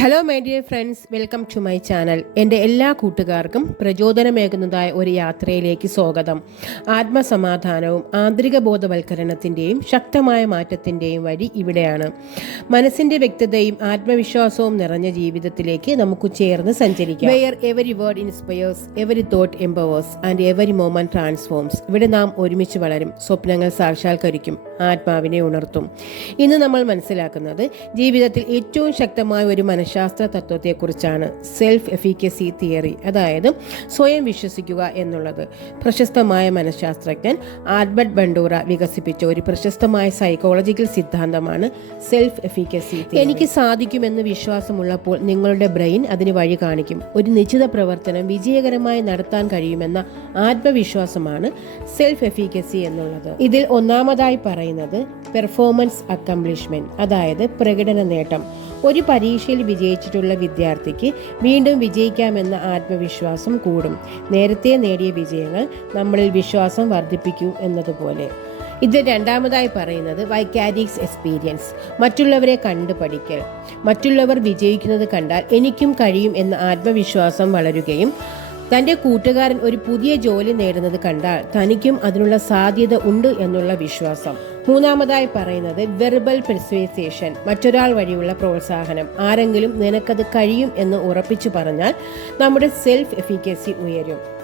Hello my dear friends welcome to my channel എന്റെ എല്ലാ കൂട്ടുകാർക്കും പ്രചോദനമേകുന്നതായ ഒരു യാത്രയിലേക്ക് സ്വാഗതം. ആത്മസമാധാനവും ആന്തരിക ബോധവൽക്കരണത്തിന്റെയും ശക്തമായ മാറ്റത്തിന്റെയും വഴി ഇവിടെയാണ്. മനസ്സിന്റെ വ്യക്തതയും ആത്മവിശ്വാസവും നിറഞ്ഞ ജീവിതത്തിലേക്ക് നമുക്ക് ചേർന്ന് സഞ്ചരിക്കാം. Where every word inspires every thought empowers and every moment transforms ഇവിടെ നാം ഒരുമിച്ച് വളരും. സ്വപ്നങ്ങൾ സാക്ഷാത്കരിക്കും. ആത്മാവിനെ ഉണർത്തും. ഇന്ന് നമ്മൾ മനസ്സിലാക്കുന്നത് ജീവിതത്തിൽ ഏറ്റവും ശക്തമായ ഒരു മനഃശാസ്ത്ര തത്വത്തെക്കുറിച്ചാണ്. സെൽഫ് എഫിക്കസി തിയറി അതായത് സ്വയം വിശ്വസിക്കുക എന്നുള്ളത്. പ്രശസ്തമായ മനഃശാസ്ത്രജ്ഞൻ ആൽബർട്ട് ബണ്ടൂറ വികസിപ്പിച്ച ഒരു പ്രശസ്തമായ സൈക്കോളജിക്കൽ സിദ്ധാന്തമാണ് സെൽഫ് എഫിക്കസി എനിക്ക് സാധിക്കുമെന്ന് വിശ്വാസമുള്ളപ്പോൾ നിങ്ങളുടെ ബ്രെയിൻ അതിന് വഴി കാണിക്കും. ഒരു നിശ്ചിത പ്രവർത്തനം വിജയകരമായി നടത്താൻ കഴിയുമെന്ന ആത്മവിശ്വാസമാണ് സെൽഫ് എഫിക്കസി എന്നുള്ളത്. ഇതിൽ ഒന്നാമതായി പറയുന്നത് പെർഫോമൻസ് അക്കംപ്ലിഷ്മെന്റ് അതായത് പ്രകടന നേട്ടം. ഒരു പരീക്ഷയിൽ വിജയിച്ചിട്ടുള്ള വിദ്യാർത്ഥിക്ക് വീണ്ടും വിജയിക്കാമെന്ന ആത്മവിശ്വാസം കൂടും. നേരത്തെ നേടിയ വിജയങ്ങൾ നമ്മളിൽ വിശ്വാസം വർദ്ധിപ്പിക്കും എന്നതുപോലെ. ഇത് രണ്ടാമതായി പറയുന്നത് വൈകാരിക്സ് എക്സ്പീരിയൻസ് മറ്റുള്ളവരെ കണ്ടു പഠിക്കൽ. മറ്റുള്ളവർ വിജയിക്കുന്നത് കണ്ടാൽ എനിക്കും കഴിയും എന്ന ആത്മവിശ്വാസം വളരുകയും തന്റെ കൂട്ടുകാരൻ ഒരു പുതിയ ജോലി നേടുന്നത് കണ്ടാൽ തനിക്കും അതിനുള്ള സാധ്യത ഉണ്ട് എന്നുള്ള വിശ്വാസം. മൂന്നാമതായി പറയുന്നത് വെർബൽ പെർസ്വേസേഷൻ മറ്റൊരാൾ വഴിയുള്ള പ്രോത്സാഹനം. ആരെങ്കിലും നിനക്കത് കഴിയും എന്ന് ഉറപ്പിച്ചു പറഞ്ഞാൽ നമ്മുടെ സെൽഫ് എഫിക്കസി ഉയരും.